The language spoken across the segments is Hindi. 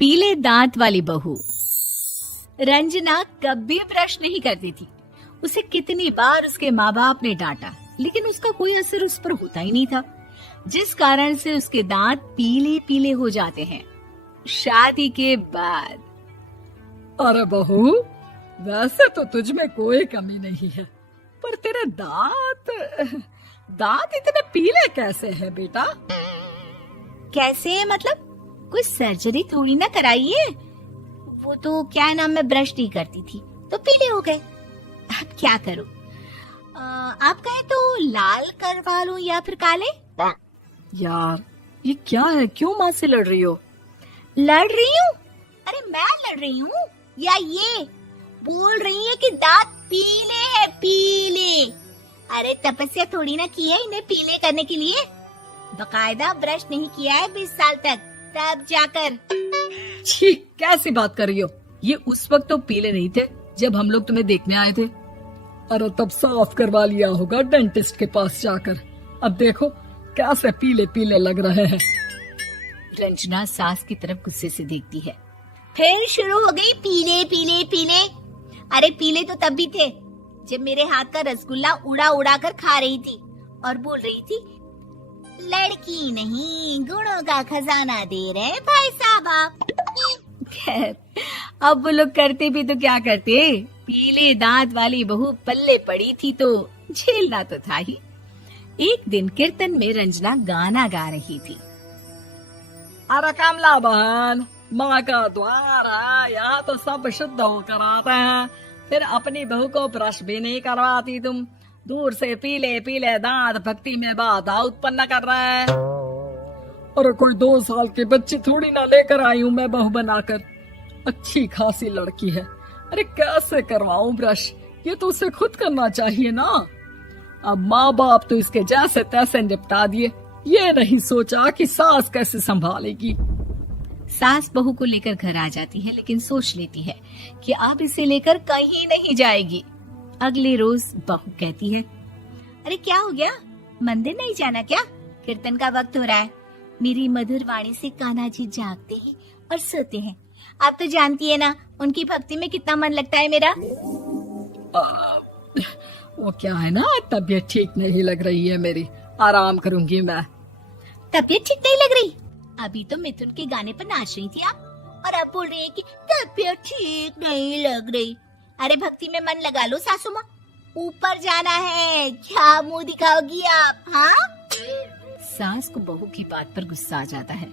पीले दांत वाली बहू। रंजना कभी ब्रश नहीं करती थी। उसे कितनी बार उसके माँ बाप ने डांटा, लेकिन उसका कोई असर उस पर होता ही नहीं था, जिस कारण से उसके दांत पीले पीले हो जाते हैं। शादी के बाद। अरे बहू, वैसे तो तुझ में कोई कमी नहीं है, पर तेरे दांत इतने पीले कैसे हैं बेटा? कैसे मतलब? कोई सर्जरी थोड़ी ना कराई है। वो तो क्या नाम, मैं ब्रश नहीं करती थी तो पीले हो गए। अब क्या करूं? आप कहें तो लाल करवा लूं या फिर काले? यार ये क्या है, क्यों माँ से लड़ रही हो? लड़ रही हूँ? अरे मैं लड़ रही हूँ या ये बोल रही है कि दांत पीले हैं, पीले। अरे तपस्या थोड़ी ना की है इन्हें पीले करने के लिए। बकायदा ब्रश नहीं किया है 20 साल तक, तब जाकर। छी, कैसी बात कर रही हो? ये उस वक्त तो पीले नहीं थे जब हम लोग तुम्हें देखने आए थे। अरे तब साफ करवा लिया होगा डेंटिस्ट के पास जाकर। अब देखो कैसे पीले पीले लग रहे हैं। रंजना सास की तरफ गुस्से से देखती है। फिर शुरू हो गई पीले पीले पीले। अरे पीले तो तब भी थे जब मेरे हाथ का रसगुल्ला उड़ा उड़ा कर खा रही थी और बोल रही थी, लड़की नहीं गुणों का खजाना दे रहे भाई साहब आप। खैर, अब वो लोग करते भी तो क्या करते, पीले दांत वाली बहू पल्ले पड़ी थी तो झेलना तो था ही। एक दिन कीर्तन में रंजना गाना गा रही थी। अरे कमला बहन, माँ का द्वार है, यहाँ तो सब शुद्ध होकर आते हैं, फिर अपनी बहू को ब्रश भी नहीं करवाती तुम। दूर से पीले पीले दांत भक्ति में बाधा उत्पन्न कर रहे हैं। अरे कोई 2 साल के बच्चे थोड़ी ना लेकर आई हूँ मैं बहू बनाकर। अच्छी खासी लड़की है, अरे कैसे करवाऊं ब्रश? ये तो उसे खुद करना चाहिए ना। अब माँ बाप तो इसके जैसे तैसे निपटा दिए, ये नहीं सोचा कि सास कैसे संभालेगी। सास बहू को लेकर घर आ जाती है, लेकिन सोच लेती है कि अब इसे लेकर कहीं नहीं जाएगी। अगले रोज बहू कहती है, अरे क्या हो गया, मंदिर नहीं जाना क्या? कीर्तन का वक्त हो रहा है। मेरी मधुर वाणी से कान्हा जी जागते हैं और सोते हैं। आप तो जानती है ना उनकी भक्ति में कितना मन लगता है मेरा। वो क्या है ना, तबीयत ठीक नहीं लग रही है मेरी, आराम करूंगी मैं। तबीयत ठीक नहीं लग रही? अभी तो मिथुन के गाने पर नाच रही थी आप, और अब बोल रही है कि तबीयत ठीक नहीं लग रही। अरे भक्ति में मन लगा लो सासू माँ, ऊपर जाना है, क्या मुंह दिखाओगी आप? हाँ? सास को बहू की बात पर गुस्सा आ जाता है।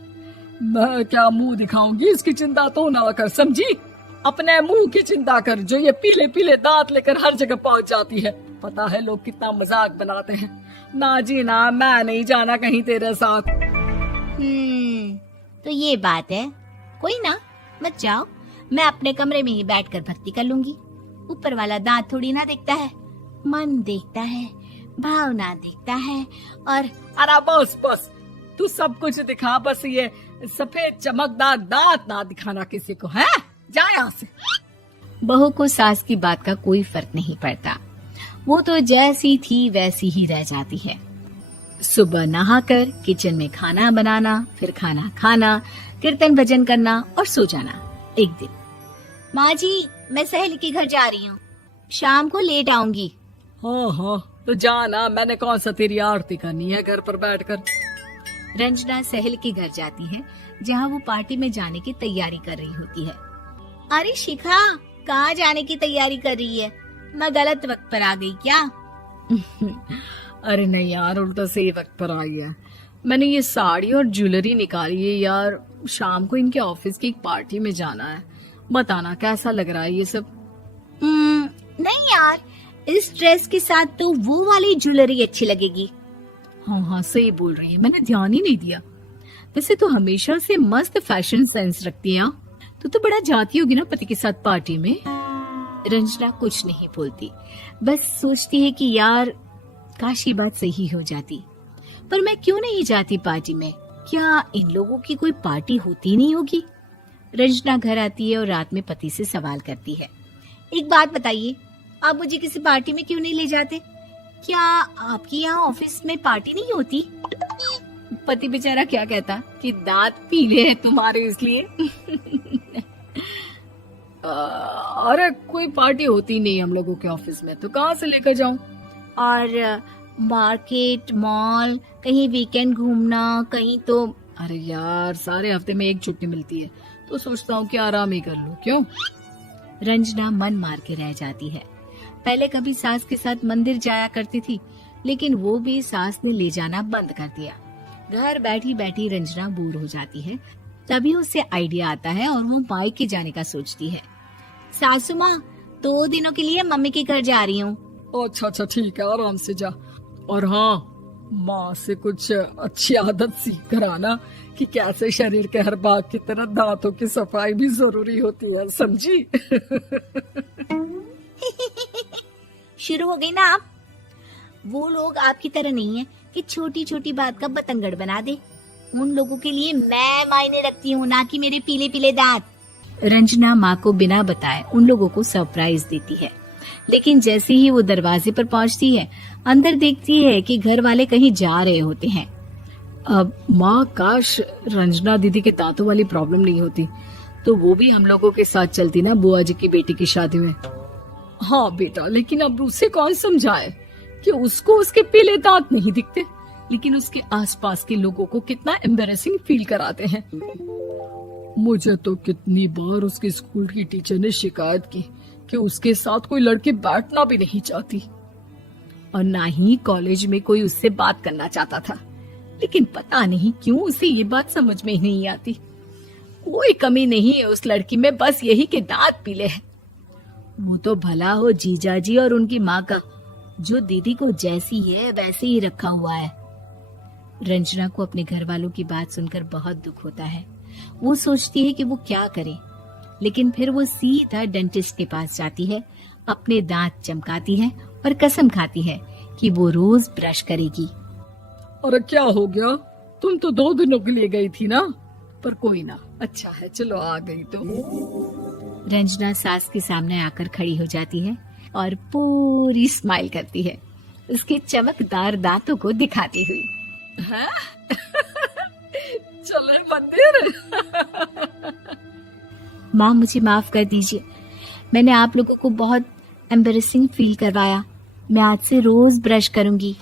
मैं क्या मुंह दिखाऊंगी, इसकी चिंता तो ना कर, समझी? अपने मुंह की चिंता कर, जो ये पीले पीले दांत लेकर हर जगह पहुंच जाती है। पता है लोग कितना मजाक बनाते हैं। ना जी ना, मैं नहीं जाना कहीं तेरे साथ। तो ये बात है। कोई ना, मत जाओ, मैं अपने कमरे में ही बैठकर भक्ति कर लूंगी। ऊपर वाला दांत थोड़ी ना देखता है, मन देखता है, भावना देखता है। और अरे बस बस, तू सब कुछ दिखा, बस ये सफेद चमकदार दांत ना दिखाना किसी को, है? जा यहाँ से। बहू को सास की बात का कोई फर्क नहीं पड़ता, वो तो जैसी थी वैसी ही रह जाती है। सुबह नहाकर किचन में खाना बनाना, फिर खाना खाना, कीर्तन भजन करना और सो जाना। एक दिन, माँ जी मैं सहेली के घर जा रही हूँ, शाम को लेट आऊंगी। हाँ हाँ तो जाना, मैंने कौन सा तेरी आरती करनी है घर पर बैठकर। रंजना सहेली के घर जाती है, जहाँ वो पार्टी में जाने की तैयारी कर रही होती है। अरे शिखा, कहाँ जाने की तैयारी कर रही है? मैं गलत वक्त पर आ गई क्या? अरे नहीं यार, उल्टा सही वक्त पर आ गया। मैंने ये साड़ी और ज्वेलरी निकाली है यार, शाम को इनके ऑफिस की एक पार्टी में जाना है। बताना कैसा लग रहा है ये सब? नहीं यार, इस ड्रेस के साथ तो वो वाली ज्वेलरी अच्छी लगेगी। हाँ हाँ सही बोल रही है, मैंने ध्यान ही नहीं दिया। वैसे तो हमेशा से मस्त फैशन सेंस रखती है। तो बड़ा जाती होगी ना पति के साथ पार्टी में। रंजना कुछ नहीं बोलती, बस सोचती है कि यार काश ये बात सही हो जाती, पर मैं क्यों नहीं जाती पार्टी में? क्या इन लोगों की कोई पार्टी होती नहीं होगी? रंजना घर आती है और रात में पति से सवाल करती है, एक बात बताइए, आप मुझे किसी पार्टी में क्यों नहीं ले जाते? क्या आपकी यहाँ ऑफिस में पार्टी नहीं होती? पति बेचारा क्या कहता कि दांत पीले हैं तुम्हारे इसलिए। अरे कोई पार्टी होती नहीं हम लोगों के ऑफिस में, तो कहाँ से लेकर जाऊं? और मार्केट, मॉल, कहीं वीकेंड घूमना, कहीं तो। अरे यार, सारे हफ्ते में एक छुट्टी मिलती है, तो सोचता हूँ कि आराम ही कर लूं। क्यों? रंजना मन मार के रह जाती है। पहले कभी सास के साथ मंदिर जाया करती थी, लेकिन वो भी सास ने ले जाना बंद कर दिया। घर बैठी बैठी रंजना बोर हो जाती है। तभी उसे आइडिया आता है और वो मायके जाने का सोचती है। सासू माँ, 2 दिनों के लिए मम्मी के घर जा रही हूँ। अच्छा अच्छा, ठीक है, आराम से जा। और हाँ, माँ से कुछ अच्छी आदत सीख कर आना कि कैसे शरीर के हर भाग की तरह दांतों की सफाई भी जरूरी होती है, समझी? शुरू हो गई ना आप। वो लोग आपकी तरह नहीं है कि छोटी छोटी बात का बतंगड़ बना दे। उन लोगों के लिए मैं मायने रखती हूँ, ना कि मेरे पीले पीले दांत। रंजना माँ को बिना बताए उन लोगों को सरप्राइज देती है, लेकिन जैसे ही वो दरवाजे पर पहुंचती है, अंदर देखती है कि घर वाले कहीं जा रहे होते हैं। अब माँ, काश रंजना दीदी के दांतों वाली प्रॉब्लम नहीं होती, तो वो भी हम लोगों के साथ चलती ना बुआ जी की बेटी की शादी में। हाँ बेटा, लेकिन अब उसे कौन समझाए कि उसको उसके पीले दांत नहीं दिखते, लेकिन उसके आसपास के लोगों को कितना एम्बैरेसिंग फील कराते हैं। मुझे तो कितनी बार उसके स्कूल की टीचर ने शिकायत की कि उसके साथ कोई लड़की बैठना भी नहीं चाहती, और ना ही कॉलेज में कोई उससे बात करना चाहता था। लेकिन पता नहीं क्यों उसे ये बात समझ में ही नहीं आती। कोई कमी नहीं है उस लड़की में, बस यही कि दांत पीले हैं। वो तो भला हो जीजा जी और उनकी माँ का, जो दीदी को जैसी है वैसे ही रखा हुआ है। रंजना को अपने घर वालों की बात सुनकर बहुत दुख होता है। वो सोचती है कि वो क्या करे, लेकिन फिर वो सीधा डेंटिस्ट के पास जाती है, अपने दांत चमकाती है और कसम खाती है कि वो रोज ब्रश करेगी। अरे क्या हो गया? तुम तो 2 दिनों के लिए गई थी ना, पर कोई ना, अच्छा है, चलो आ गई तो। रंजना सास के सामने आकर खड़ी हो जाती है और पूरी स्माइल करती है, उसके चमकदार दांतों को दिखाती हुई। हैं? चले मंदिर। माँ, मुझे माफ कर दीजिए, मैंने आप लोगों को बहुत एम्बैरेसिंग फील करवाया। मैं आज से रोज ब्रश करूंगी।